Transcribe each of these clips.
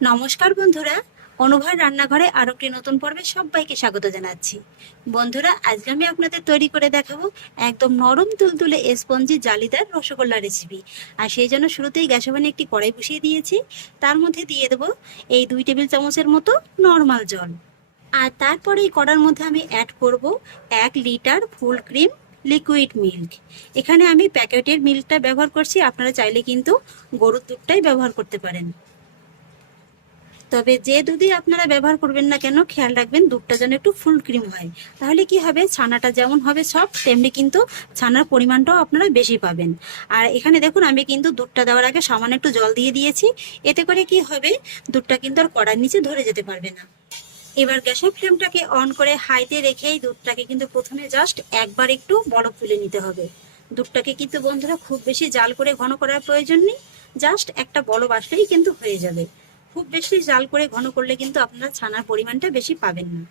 নমস্কার বন্ধুরা, অনুভব রান্নাঘরে আরো একটি নতুন পর্বে সবাইকে স্বাগত জানাচ্ছি। বন্ধুরা, আজকে আমি আপনাদের তৈরি করে দেখাবো একদম নরম তুলতুলে স্পঞ্জি জালিদার রসগোল্লা রেসিপি। আর সেই জন্য শুরুতেই গ্যাস ওভেনে একটি কড়াই বসিয়ে দিয়েছি। তার মধ্যে দিয়ে দেবো এই 2 টেবিল চামচের মতো নর্মাল জল। আর তারপরে এই কড়ার মধ্যে আমি অ্যাড করব 1 litre full cream liquid milk. এখানে আমি প্যাকেটের মিল্কটা ব্যবহার করছি, আপনারা চাইলে কিন্তু গরুর দুধটাই ব্যবহার করতে পারেন। তবে যে দুধই আপনারা ব্যবহার করবেন না কেন, খেয়াল রাখবেন দুধটা যেন একটু ফুল ক্রিম হয়। তাহলে কি হবে, ছানাটা যেমন হবে সফট, তেমনি কিন্তু ছানার পরিমাণটাও আপনারা বেশি পাবেন। আর এখানে দেখুন, আমি কিন্তু দুধটা দেওয়ার আগে সামান্য একটু জল দিয়ে দিয়েছি। এতে করে কি হবে, দুধটা কিন্তু আর কড়ার নিচে ধরে যেতে পারবে না। এবার গ্যাসের ফ্লেমটাকে অন করে হাইতে রেখেই দুধটাকে কিন্তু প্রথমে জাস্ট একবার একটু বরফ তুলে নিতে হবে। দুধটাকে কিন্তু বন্ধুরা খুব বেশি জাল করে ঘন করার প্রয়োজন নেই, জাস্ট একটা বরফ আসলেই কিন্তু হয়ে যাবে। খুব বেশি জাল করে ঘন করলে কিন্তু আপনারা ছানার পরিমাণটা বেশি পাবেন না।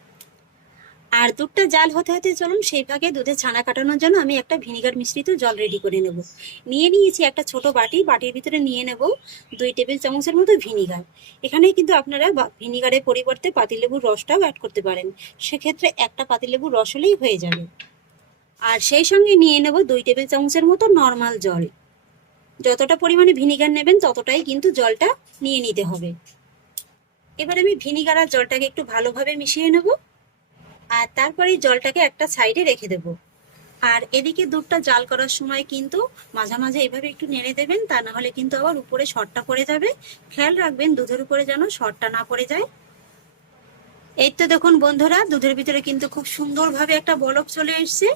আর দুধটা জাল হতে হতে চলুন সেই ভাগে দুধে ছানা কাটানোর জন্য আমি একটা ভিনিগার মিশ্রিত জল রেডি করে নেব। নিয়ে নিয়েছি একটা ছোট বাটি, বাটির ভিতরে নিয়ে নেব 2 টেবিল চামচের মতো ভিনিগার। এখানে কিন্তু আপনারা ভিনিগারের পরিবর্তে পাতিলেবুর রসটাও অ্যাড করতে পারেন, সেক্ষেত্রে একটা পাতিলেবুর রস হলেই হয়ে যাবে। আর সেই সঙ্গে নিয়ে নেব 2 টেবিল চামচের মতো নর্মাল জল। যতটা পরিমাণে ভিনিগার নেবেন ততটাই কিন্তু জলটা নিয়ে নিতে হবে। এবার আমি ভিনিগার আর জলটাকে একটু ভালোভাবে মিশিয়ে নেব। আর তারপরে জলটাকে একটা সাইডে রেখে দেব। আর এদিকে দুধটা জাল করার সময় কিন্তু মাঝে মাঝে এভাবে একটু নেড়ে দেবেন, তা না হলে কিন্তু আবার উপরে সরটা পড়ে যাবে। খেয়াল রাখবেন দুধের উপরে যেন সরটা না পড়ে যায়। এই তো দেখুন বন্ধুরা, দুধের ভিতরে কিন্তু খুব সুন্দরভাবে একটা বলক চলে এসছে।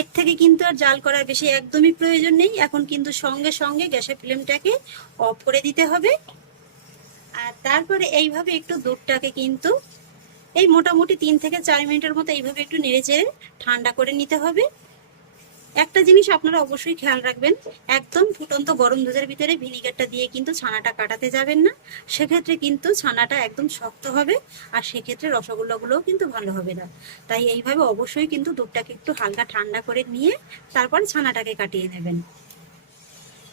এর থেকে কিন্তু আর জাল করার বেশি একদমই প্রয়োজন নেই। এখন কিন্তু সঙ্গে সঙ্গে গ্যাসের ফ্লেমটাকে অফ করে দিতে হবে। আর তারপরে এইভাবে একটু দুধটাকে কিন্তু এই মোটামুটি 3 থেকে 4 মিনিটের মতো এইভাবে একটু নেড়ে চেড়ে ঠান্ডা করে নিতে হবে। একটা জিনিস আপনারা অবশ্যই খেয়াল রাখবেন, একদম ফুটন্ত গরম দুধের ভিতরে ভিনিগারটা দিয়ে কিন্তু ছানাটা কাটাতে যাবেন না। সেক্ষেত্রে কিন্তু ছানাটা একদম শক্ত হবে, আর সেক্ষেত্রে রসগোল্লাগুলোও কিন্তু ভালো হবে না। তাই এইভাবে অবশ্যই কিন্তু দুধটাকে একটু হালকা ঠান্ডা করে নিয়ে তারপর ছানাটাকে কাটিয়ে নেবেন।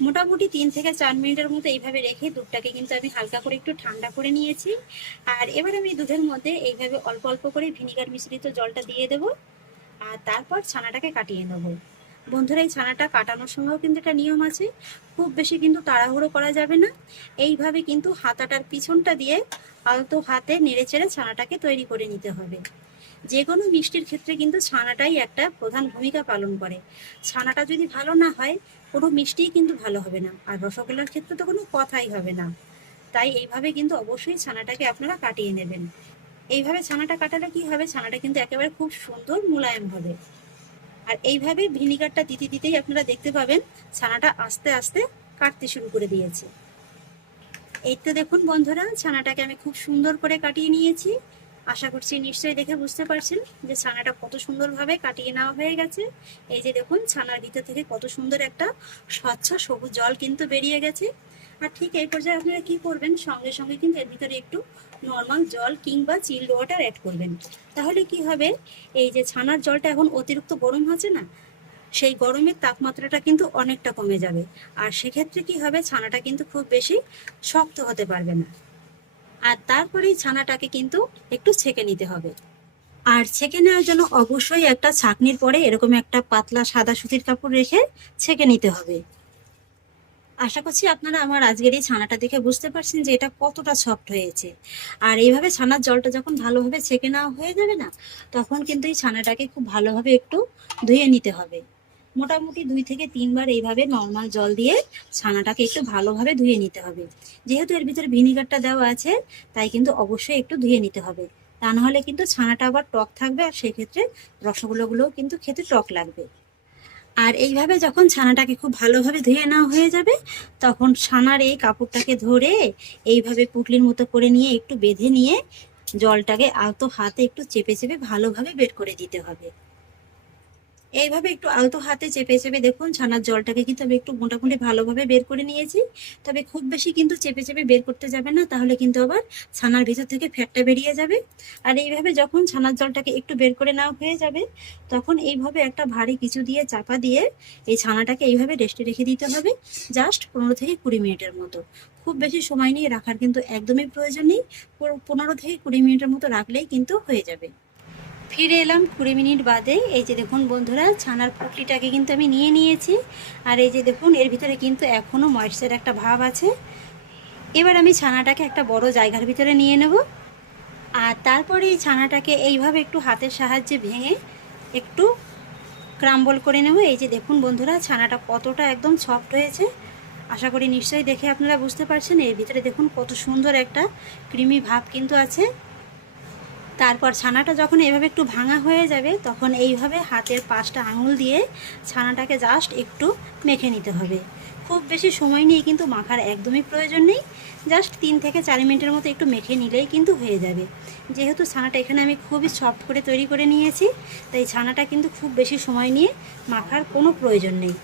মোটামুটি 3 থেকে 4 মিনিটের মতো এইভাবে রেখে দুধটাকে কিন্তু আমি হালকা করে একটু ঠান্ডা করে নিয়েছি। আর এবার আমি দুধের মধ্যে এইভাবে অল্প অল্প করে ভিনিগার মিশ্রিত জলটা দিয়ে দেব। আর তারপর ছানাটাকে কাটিয়ে নেব। বন্ধুরা, এই ছানাটা কাটানোর সময়ও কিন্তু একটা নিয়ম আছে, খুব বেশি কিন্তু তাড়াহুড়ো করা যাবে না। এইভাবে কিন্তু হাতাটার পিছনটা দিয়ে আলতো হাতে নেড়ে চেড়ে ছানাটাকে তৈরি করে নিতে হবে। যে কোনো মিষ্টির ক্ষেত্রে কিন্তু ছানাটাই একটা প্রধান ভূমিকা পালন করে। ছানাটা যদি ভালো না হয়, কোনো মিষ্টিই কিন্তু ভালো হবে না, আর রসগোল্লার ক্ষেত্রে তো কোনো কথাই হবে না। তাই এইভাবে কিন্তু অবশ্যই ছানাটাকে আপনারা কাটিয়ে নেবেন। এইভাবে ছানাটা কাটালে কি হবে, ছানাটা কিন্তু একেবারে খুব সুন্দর মোলায়েম হবে। আর এইভাবে ভিনিগারটা দিতে দিতেই আপনারা দেখতে পাবেন ছানাটা আস্তে আস্তে কাটতে শুরু করে দিয়েছে। এই তো দেখুন বন্ধুরা, ছানাটাকে আমি খুব সুন্দর করে কাটিয়ে নিয়েছি। আশা করছি নিশ্চয়ই দেখে বুঝতে পারছেন যে ছানাটা কত সুন্দরভাবে কাটিয়ে নেওয়া হয়ে গেছে। এই যে দেখুন, ছানার ভিতর থেকে কত সুন্দর একটা স্বচ্ছ সবুজ জল কিন্তু বেরিয়ে গেছে। আর ঠিক এই পর্যায়ে আপনারা কি করবেন, সঙ্গে সঙ্গে কিন্তু এর ভিতরে একটু নর্মাল জল কিংবা চিল্ড ওয়াটার অ্যাড করবেন। তাহলে কি হবে, এই যে ছানার জলটা এখন অতিরিক্ত গরম হচ্ছে না, সেই গরমের তাপমাত্রাটা কিন্তু অনেকটা কমে যাবে। আর সেক্ষেত্রে কি হবে, ছানাটা কিন্তু খুব বেশি শক্ত হতে পারবে না। আর তারপরেই ছানাটাকে কিন্তু একটু ছেঁকে নিতে হবে। আর ছেঁকে নেওয়ার জন্য অবশ্যই একটা ছাঁকনির পরে এরকম একটা পাতলা সাদা সুতির কাপড় রেখে ছেঁকে নিতে হবে। আশা করছি আপনারা আমার আজকের এই ছানাটা দেখে বুঝতে পারছেন যে এটা কতটা সফট হয়েছে। আর এইভাবে ছানার জলটা যখন ভালোভাবে ছেঁকে নেওয়া হয়ে যাবে না, তখন কিন্তু এই ছানাটাকে খুব ভালোভাবে একটু ধুয়ে নিতে হবে। মোটামুটি 2 থেকে 3 বার এইভাবে নর্মাল জল দিয়ে ছানাটাকে একটু ভালোভাবে ধুয়ে নিতে হবে। যেহেতু এর ভিতরে ভিনিগারটা দেওয়া আছে, তাই কিন্তু অবশ্যই একটু ধুয়ে নিতে হবে। তা নাহলে কিন্তু ছানাটা আবার টক থাকবে, আর সেক্ষেত্রে রসগোল্লাগুলোও কিন্তু খেতে টক লাগবে। আর এইভাবে যখন ছানাটাকে খুব ভালোভাবে ধুয়ে নেওয়া হয়ে যাবে, তখন ছানার এই কাপড়টাকে ধরে এইভাবে পুটলির মতো করে নিয়ে একটু বেঁধে নিয়ে জলটাকে আলতো হাতে একটু চেপে চেপে ভালোভাবে বের করে দিতে হবে। এইভাবে একটু আলতো হাতে চেপে চেপে দেখুন ছানার জলটাকে কিন্তু আমি একটু মোটামুটি ভালোভাবে বের করে নিয়েছি। তবে খুব বেশি কিন্তু চেপে চেপে বের করতে যাবে না, তাহলে কিন্তু আবার ছানার ভিতর থেকে ফ্যাটটা বেরিয়ে যাবে। আর এইভাবে যখন ছানার জলটাকে একটু বের করে নেওয়া হয়ে যাবে, তখন এইভাবে একটা ভারী কিছু দিয়ে চাপা দিয়ে এই ছানাটাকে এইভাবে রেস্টে রেখে দিতে হবে জাস্ট 15 থেকে 20 মিনিটের মতো। খুব বেশি সময় নিয়ে রাখার কিন্তু একদমই প্রয়োজন নেই, 15 থেকে 20 মিনিটের মতো রাখলেই কিন্তু হয়ে যাবে। ফিরে এলাম 20 মিনিট বাদে। এই যে দেখুন বন্ধুরা, ছানার পুটলিটাকে কিন্তু আমি নিয়ে নিয়েছি। আর এই যে দেখুন এর ভিতরে কিন্তু এখনও ময়েশ্চার একটা ভাব আছে। এবার আমি ছানাটাকে একটা বড় জায়গার ভিতরে নিয়ে নেব। আর তারপরে এই ছানাটাকে এইভাবে একটু হাতের সাহায্যে ভেঙে একটু ক্রাম্বল করে নেব। এই যে দেখুন বন্ধুরা, ছানাটা কতটা একদম সফট হয়েছে। আশা করি নিশ্চয়ই দেখে আপনারা বুঝতে পারছেন। এর ভিতরে দেখুন কত সুন্দর একটা ক্রিমি ভাব কিন্তু আছে। তারপর ছানাটা যখন এইভাবে একটু ভাঙা হয়ে যাবে, তখন এইভাবে হাতের 5টা আঙুল দিয়ে ছানাটাকে জাস্ট একটু মেখে নিতে হবে। খুব বেশি সময় নিয়ে কিন্তু মাখার একদমই প্রয়োজন নেই, জাস্ট 3 থেকে 4 মিনিটের মতো একটু মেখে নিলেই কিন্তু হয়ে যাবে। যেহেতু ছানাটা এখানে আমি খুবই সফট করে তৈরি করে নিয়েছি, তাই ছানাটা কিন্তু খুব বেশি সময় নিয়ে মাখার কোনো প্রয়োজন নেই।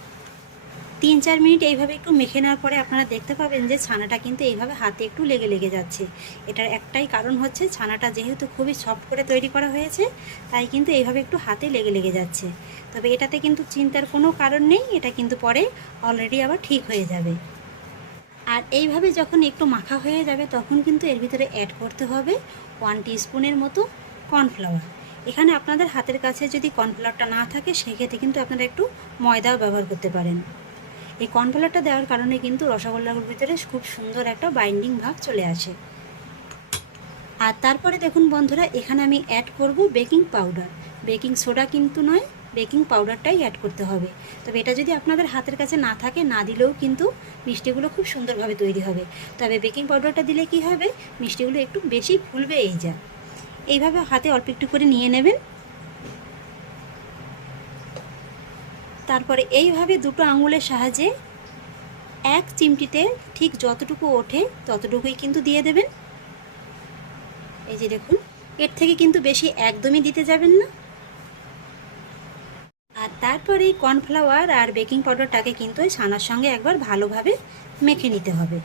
3-4 মিনিট এইভাবে একটু মেখে নেওয়ার পরে আপনারা দেখতে পাবেন যে ছানাটা কিন্তু এইভাবে হাতে একটু লেগে লেগে যাচ্ছে। এটার একটাই কারণ হচ্ছে ছানাটা যেহেতু খুবই সফট করে তৈরি করা হয়েছে, তাই কিন্তু এইভাবে একটু হাতে লেগে লেগে যাচ্ছে। তবে এটাতে কিন্তু চিন্তার কোনো কারণ নেই, এটা কিন্তু পরে অলরেডি আবার ঠিক হয়ে যাবে। আর এইভাবে যখন একটু মাখা হয়ে যাবে, তখন কিন্তু এর ভিতরে অ্যাড করতে হবে 1 টিস্পুনের মতো কর্নফ্লাওয়ার। এখানে আপনাদের হাতের কাছে যদি কর্নফ্লাওয়ারটা না থাকে, সেক্ষেত্রে কিন্তু আপনারা একটু ময়দাও ব্যবহার করতে পারেন। এই কর্নফ্লাওয়ারটা দেওয়ার কারণে কিন্তু রসগোল্লার ভিতরে খুব সুন্দর একটা বাইন্ডিং ভাব চলে আসে। আর তারপরে দেখুন বন্ধুরা, এখানে আমি অ্যাড করব বেকিং পাউডার। বেকিং সোডা কিন্তু নয়, বেকিং পাউডারটাই অ্যাড করতে হবে। তবে এটা যদি আপনাদের হাতের কাছে না থাকে, না দিলেও কিন্তু মিষ্টিগুলো খুব সুন্দরভাবে তৈরি হবে। তবে বেকিং পাউডারটা দিলে কি হবে, মিষ্টিগুলো একটু বেশি ফুলবে। এইভাবে হাতে অল্প একটু করে নিয়ে নেবেন। তারপরে এইভাবে দুটো আঙুলের সাহায্যে এক চিমটিতে ঠিক যতটুকু ওঠে ততটুকুই কিন্তু দিয়ে দেবেন। এই যে দেখুন, এর থেকে কিন্তু বেশি একদমই দিতে যাবেন না। আর তারপরে এই কর্নফ্লাওয়ার আর বেকিং পাউডারটাকে কিন্তু এই ছানার সঙ্গে একবার ভালোভাবে মেখে নিতে হবে।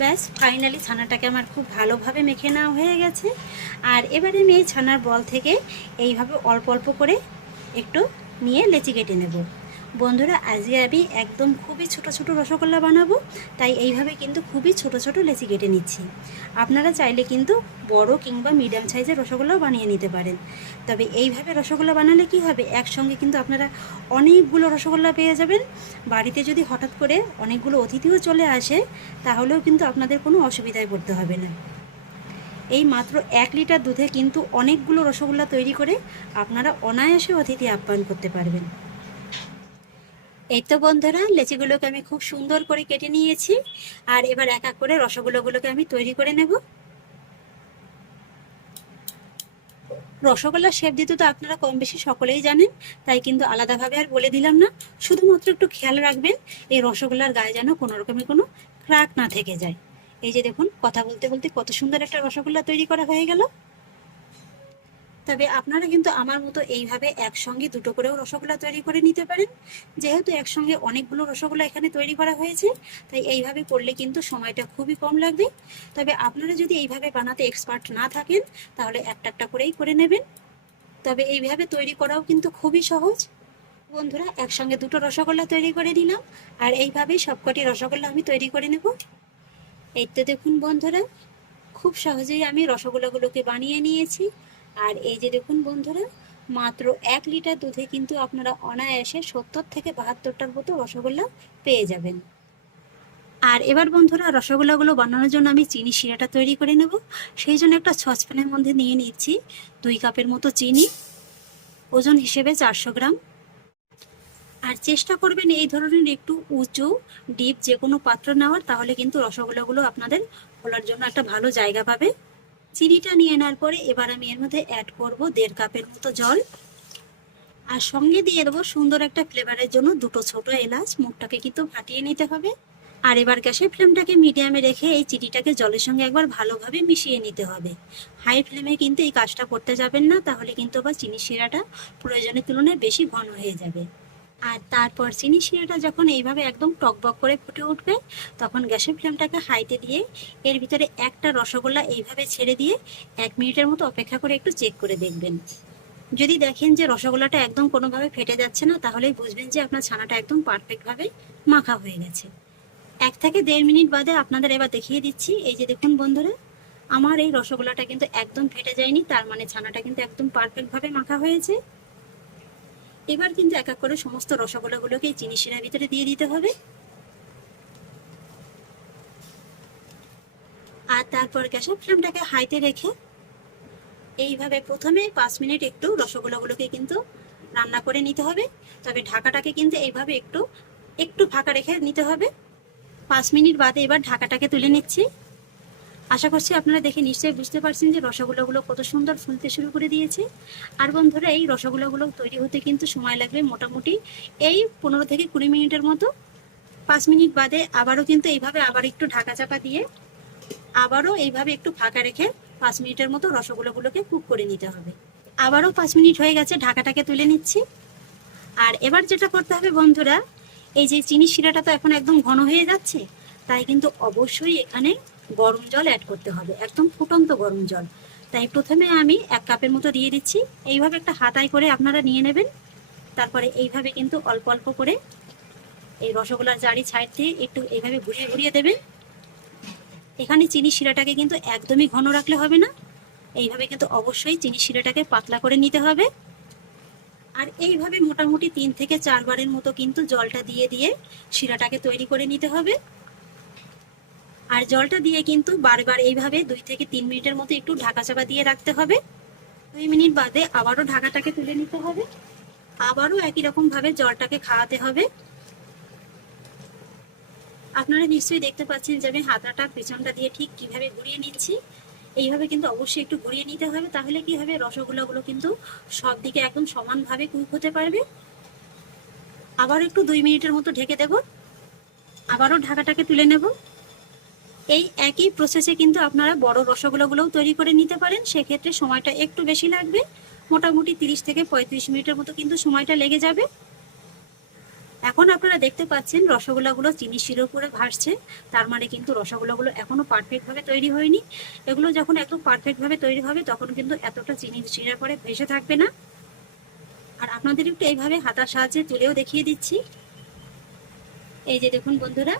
ব্যাস, ফাইনালি ছানাটাকে আমার খুব ভালোভাবে মেখে নেওয়া হয়ে গেছে। আর এবারে আমি এই ছানার বল থেকে এইভাবে অল্প অল্প করে একটু নিয়ে লেচি কেটে নেব। বন্ধুরা, আজকে আমি একদম খুবই ছোট ছোট রসগোল্লা বানাবো, তাই এইভাবে কিন্তু খুবই ছোট ছোট লেচি কেটে নিচ্ছি। আপনারা চাইলে কিন্তু বড় কিংবা মিডিয়াম সাইজের রসগোল্লাও বানিয়ে নিতে পারেন। তবে এইভাবে রসগোল্লা বানালে কি হবে, একসঙ্গে কিন্তু আপনারা অনেকগুলো রসগোল্লা পেয়ে যাবেন। বাড়িতে যদি হঠাৎ করে অনেকগুলো অতিথিও চলে আসে, তাহলেও কিন্তু আপনাদের কোনো অসুবিধায় পড়তে হবে না। এই মাত্র 1 লিটার দুধে কিন্তু অনেকগুলো রসগোল্লা তৈরি করে আপনারা অনায়াসে অতিথি আপ্যায়ন করতে পারবেন। এই তো বন্ধুরা, লেচিগুলোকে আমি খুব সুন্দর করে কেটে নিয়েছি। আর এবার এক এক করে রসগোল্লাগুলোকে আমি তৈরি করে নেব। রসগোল্লার শেপ দিতে তো আপনারা কম বেশি সকলেই জানেন, তাই কিন্তু আলাদাভাবে আর বলে দিলাম না। শুধুমাত্র একটু খেয়াল রাখবেন এই রসগোল্লার গায়ে যেন কোনো রকমের কোনো ক্রাক না থেকে যায়। এই যে দেখুন, কথা বলতে বলতে কত সুন্দর একটা রসগোল্লা তৈরি করা হয়ে গেল। তবে আপনারা কিন্তু আমার মতো এইভাবে একসঙ্গে দুটো করেও রসগোল্লা তৈরি করে নিতে পারেন। যেহেতু একসঙ্গে অনেকগুলো রসগোল্লা এখানে তৈরি করা হয়েছে, তাই এইভাবে করলে কিন্তু সময়টা খুবই কম লাগবে। তবে আপনারা যদি এইভাবে বানাতে এক্সপার্ট না থাকেন, তাহলে একটা একটা করেই করে নেবেন। তবে এইভাবে তৈরি করাও কিন্তু খুবই সহজ। বন্ধুরা, একসঙ্গে দুটো রসগোল্লা তৈরি করে নিলাম, আর এইভাবেই সবকটি রসগোল্লা আমি তৈরি করে নেব। এই তো দেখুন বন্ধুরা, খুব সহজেই আমি রসগোল্লাগুলোকে বানিয়ে নিয়েছি। আর এই যে দেখুন বন্ধুরা, মাত্র 1 লিটার দুধে কিন্তু আপনারা অনায়াসে 70 থেকে 72টার মতো রসগোল্লা পেয়ে যাবেন। আর এবার বন্ধুরা, রসগোল্লাগুলো বানানোর জন্য আমি চিনি শিরাটা তৈরি করে নেব। সেই জন্য একটা সসপ্যানের মধ্যে নিয়ে নিচ্ছি 2 কাপের মতো চিনি, ওজন হিসেবে 400 গ্রাম। আর চেষ্টা করবেন এই ধরনের একটু উঁচু ডিপ যে কোনো পাত্র নেওয়ার, তাহলে কিন্তু রসগোল্লাগুলো আপনাদের খোলার জন্য একটা ভালো জায়গা পাবে। চিনিটা নিয়ে নেওয়ার পরে এবার আমি এর মধ্যে অ্যাড করব 1.5 কাপের মতো জল। আর সঙ্গে দিয়ে দেবো সুন্দর একটা ফ্লেভারের জন্য 2টো ছোট এলাচ। মুখটাকে কিন্তু ফাটিয়ে নিতে হবে। আর এবার গ্যাসের ফ্লেমটাকে মিডিয়ামে রেখে এই চিনিটাকে জলের সঙ্গে একবার ভালোভাবে মিশিয়ে নিতে হবে। হাই ফ্লেমে কিন্তু এই কাজটা করতে যাবেন না, তাহলে কিন্তু আবার চিনি শিরাটা প্রয়োজনের তুলনায় বেশি ঘন হয়ে যাবে। আর তারপর চিনি শিরাটা যখন এইভাবে একদম টকবক করে ফুটে উঠবে, তখন গ্যাসের ফ্লেমটাকে হাইতে দিয়ে এর ভিতরে একটা রসগোল্লা এইভাবে ছেড়ে দিয়ে 1 মিনিটের মতো অপেক্ষা করে একটু চেক করে দেখবেন। যদি দেখেন যে রসগোল্লাটা একদম কোনোভাবে ফেটে যাচ্ছে না, তাহলেই বুঝবেন যে আপনার ছানাটা একদম পারফেক্টভাবে মাখা হয়ে গেছে। 1 থেকে 1.5 মিনিট বাদে আপনাদের এবার দেখিয়ে দিচ্ছি। এই যে দেখুন বন্ধুরা, আমার এই রসগোল্লাটা কিন্তু একদম ফেটে যায়নি, তার মানে ছানাটা কিন্তু একদম পারফেক্টভাবে মাখা হয়েছে। এবার কিন্তু এক এক করে সমস্ত রসগোল্লাগুলোকে চিনি শিরার ভিতরে দিয়ে দিতে হবে। আর তারপর গ্যাসের ফ্লেমটাকে হাইতে রেখে এইভাবে প্রথমে 5 মিনিট একটু রসগোল্লাগুলোকে কিন্তু রান্না করে নিতে হবে। তবে ঢাকাটাকে কিন্তু এইভাবে একটু একটু ফাঁকা রেখে নিতে হবে। 5 মিনিট বাদে এবার ঢাকাটাকে তুলে নিচ্ছি। আশা করছি আপনারা দেখে নিশ্চয়ই বুঝতে পারছেন যে রসগোল্লাগুলো কত সুন্দর ফুলতে শুরু করে দিয়েছে। আর বন্ধুরা, এই রসগোল্লাগুলো তৈরি হতে কিন্তু সময় লাগবে মোটামুটি এই 15 থেকে 20 মিনিটের মতো। 5 মিনিট বাদে আবারও কিন্তু এইভাবে আবার একটু ঢাকা চাপা দিয়ে আবারও এইভাবে একটু ফাঁকা রেখে 5 মিনিটের মতো রসগোল্লাগুলোকে কুক করে নিতে হবে। আবারও 5 মিনিট হয়ে গেছে, ঢাকাটাকে তুলে নিচ্ছি। আর এবার যেটা করতে হবে বন্ধুরা, এই যে চিনি শিরাটা তো এখন একদম ঘন হয়ে যাচ্ছে, তাই কিন্তু অবশ্যই এখানে গরম জল অ্যাড করতে হবে, একদম ফুটন্ত গরম জল। তাই প্রথমে আমি 1 কাপের মতো দিয়ে দিচ্ছি। এইভাবে একটা হাতায় করে আপনারা নিয়ে নেবেন। তারপরে এইভাবে কিন্তু অল্প অল্প করে এই রসগোল্লার জারি সাইড দিয়ে একটু এইভাবে ঘুরিয়ে ঘুরিয়ে দেবেন। এখানে চিনি শিরাটাকে কিন্তু একদমই ঘন রাখলে হবে না, এইভাবে কিন্তু অবশ্যই চিনি শিরাটাকে পাতলা করে নিতে হবে। আর এইভাবে মোটামুটি 3 থেকে 4 বারের মতো কিন্তু জলটা দিয়ে দিয়ে শিরাটাকে তৈরি করে নিতে হবে। আর জলটা দিয়ে কিন্তু বারবার এইভাবে 2 থেকে 3 মিনিটের মতো একটু ঢাকা চাপা দিয়ে রাখতে হবে। 2 মিনিট বাদে আবারও ঢাকাটাকে তুলে নিতে হবে। আবারও একই রকম ভাবে জলটাকে খাওয়াতে হবে। আপনারা নিশ্চয়ই দেখতে পাচ্ছেন যে আমি হাতাটা পেছনটা দিয়ে ঠিক কিভাবে ঘুরিয়ে নিচ্ছি। এইভাবে কিন্তু অবশ্যই একটু ঘুরিয়ে নিতে হবে, তাহলে কি হবে, রসগোল্লাগুলো কিন্তু সব দিকে একদম সমানভাবে কুক হতে পারবে। আবার একটু 2 মিনিটের মতো ঢেকে দেব। আবারও ঢাকাটাকে তুলে নেব। এই একই প্রসেসে কিন্তু আপনারা বড় রসগোল্লাগুলোও তৈরি করে নিতে পারেন, সেক্ষেত্রে সময়টা একটু বেশি লাগবে, মোটামুটি 30 থেকে 35 মিনিটের মতো কিন্তু সময়টা লেগে যাবে। এখন আপনারা দেখতে পাচ্ছেন রসগোল্লাগুলো চিনি শিরার উপরে ভাসছে, তার মানে কিন্তু রসগোল্লাগুলো এখনো পারফেক্টভাবে তৈরি হয়নি। এগুলো যখন একদম পারফেক্টভাবে তৈরি হবে তখন কিন্তু এতটা চিনি শিরার পরে ভেসে থাকবে না। আর আপনাদের একটু এইভাবে হাতার সাহায্যে তুলেও দেখিয়ে দিচ্ছি। এই যে দেখুন বন্ধুরা,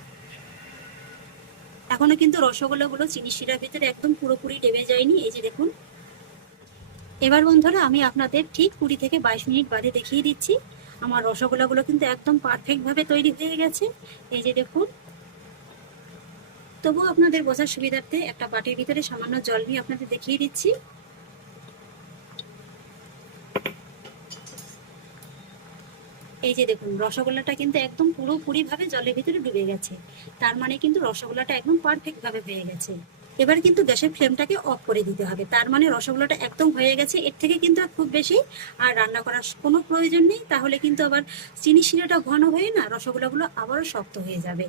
এখনো কিন্তু রসগোল্লাগুলো চিনি শিরার ভিতরে একদম পুরোপুরি ডেবে যায়নি। এই যে দেখুন। এবার বন্ধুরা, আমি আপনাদের ঠিক 20 থেকে 22 মিনিট বাদে দেখিয়ে দিচ্ছি। আমার রসগোল্লাগুলো কিন্তু একদম পারফেক্টভাবে তৈরি হয়ে গেছে। এই যে দেখুন। তবুও আপনাদের বোঝার সুবিধার্থে একটা বাটির ভিতরে সামান্য জল নিয়ে আপনাদের দেখিয়ে দিচ্ছি। এই যে দেখুন, রসগোল্লাটা কিন্তু একদম পুরোপুরি ভাবে জলের ভিতরে ডুবে গেছে, তার মানে কিন্তু রসগোল্লাটা একদম পারফেক্ট ভাবে হয়ে গেছে। এবার কিন্তু গ্যাসের ফ্লেমটাকে অফ করে দিতে হবে, তার মানে রসগোল্লাটা একদম হয়ে গেছে। এর থেকে কিন্তু আর খুব বেশি আর রান্না করার কোনো প্রয়োজন নেই, তাহলে কিন্তু আবার চিনি শিরাটা ঘন হয়ে না রসগোল্লাগুলো আবারও শক্ত হয়ে যাবে।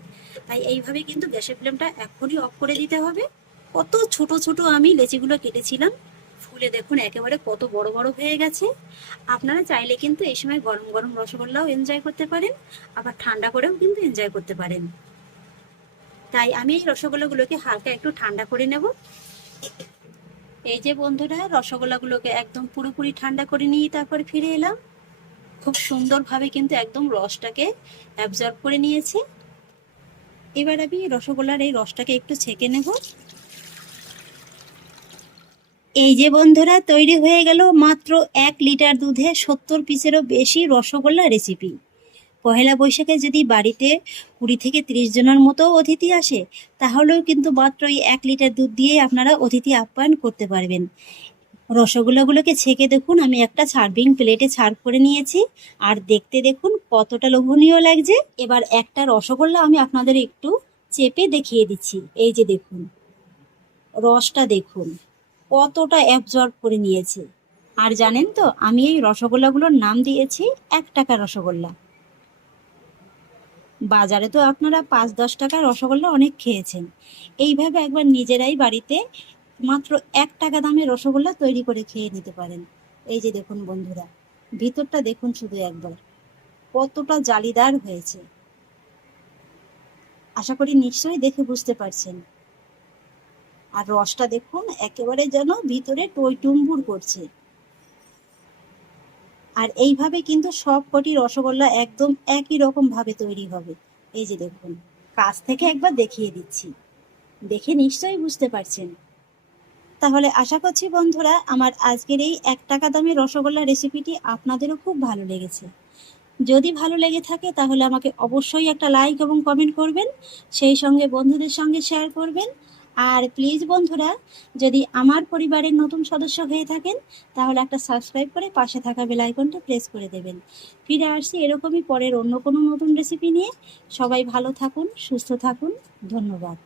তাই এইভাবে কিন্তু গ্যাসের ফ্লেমটা এখনই অফ করে দিতে হবে। কত ছোট ছোট আমি লেচিগুলো কেটেছিলাম, ফুলে দেখুন একেবারে কত বড় বড় হয়ে গেছে। আপনারা চাইলে কিন্তু এই সময় গরম গরম রসগোল্লাও এনজয় করতে পারেন, আবার ঠান্ডা করেও কিন্তু এনজয় করতে পারেন। তাই আমি এই রসগোল্লাগুলোকে হালকা একটু ঠান্ডা করে নেব। এই যে বন্ধুরা, রসগোল্লাগুলোকে একদম পুরোপুরি ঠান্ডা করে নিয়ে তারপর ফিরে এলাম। খুব সুন্দরভাবে কিন্তু একদম রসটাকে অ্যাবজর্ব করে নিয়েছে। এবার আমি রসগোল্লার এই রসটাকে একটু ছেঁকে নেব। এই যে বন্ধুরা, তৈরি হয়ে গেল মাত্র 1 লিটার দুধে 70 পিসেরও বেশি রসগোল্লা রেসিপি। পহেলা বৈশাখে যদি বাড়িতে 20 থেকে 30 জনের মতো অতিথি আসে, তাহলেও কিন্তু মাত্র এই 1 লিটার দুধ দিয়ে আপনারা অতিথি আপ্যায়ন করতে পারবেন। রসগোল্লাগুলোকে ছেঁকে দেখুন আমি একটা সার্ভিং প্লেটে সার্ভ করে নিয়েছি, আর দেখতে দেখুন কতটা লোভনীয় লাগছে। এবার একটা রসগোল্লা আমি আপনাদের একটু চেপে দেখিয়ে দিচ্ছি। এই যে দেখুন, রসটা দেখুন কতটা অ্যাবজর্ব করে নিয়েছে। আর জানেন তো, আমি এই রসগোল্লাগুলোর নাম দিয়েছি 1 টাকা রসগোল্লা। বাজারে তো আপনারা 5-10 টাকার রসগোল্লা অনেক খেয়েছেন। এইভাবে একবার নিজেরাই বাড়িতে মাত্র 1 টাকা দামের রসগোল্লা তৈরি করে খেয়ে নিতে পারেন। এই যে দেখুন বন্ধুরা, ভিতরটা দেখুন শুধু একবার, কতটা জালিদার হয়েছে। আশা করি নিশ্চয়ই দেখে বুঝতে পারছেন। আর রসটা দেখুন, একেবারে যেন ভিতরে টইটুম্বুর করছে। আর এইভাবে কিন্তু সব কটি রসগোল্লা একদম একই রকম ভাবে তৈরি হবে। এই যে দেখুন, কাছ থেকে একবার দেখিয়ে দিচ্ছি, দেখে নিশ্চয়ই বুঝতে পারছেন। তাহলে আশা করছি বন্ধুরা, আমার আজকের এই 1 টাকা দামের রসগোল্লা রেসিপিটি আপনাদেরও খুব ভালো লেগেছে। যদি ভালো লেগে থাকে তাহলে আমাকে অবশ্যই একটা লাইক এবং কমেন্ট করবেন, সেই সঙ্গে বন্ধুদের সঙ্গে শেয়ার করবেন। আর প্লিজ বন্ধুরা, যদি আমার পরিবারের নতুন সদস্য হয়ে থাকেন তাহলে একটা সাবস্ক্রাইব করে পাশে থাকা বেল আইকনটা প্রেস করে দেবেন। ফিরে আসছি এরকমই পরের অন্য কোনো নতুন রেসিপি নিয়ে। সবাই ভালো থাকুন, সুস্থ থাকুন, ধন্যবাদ।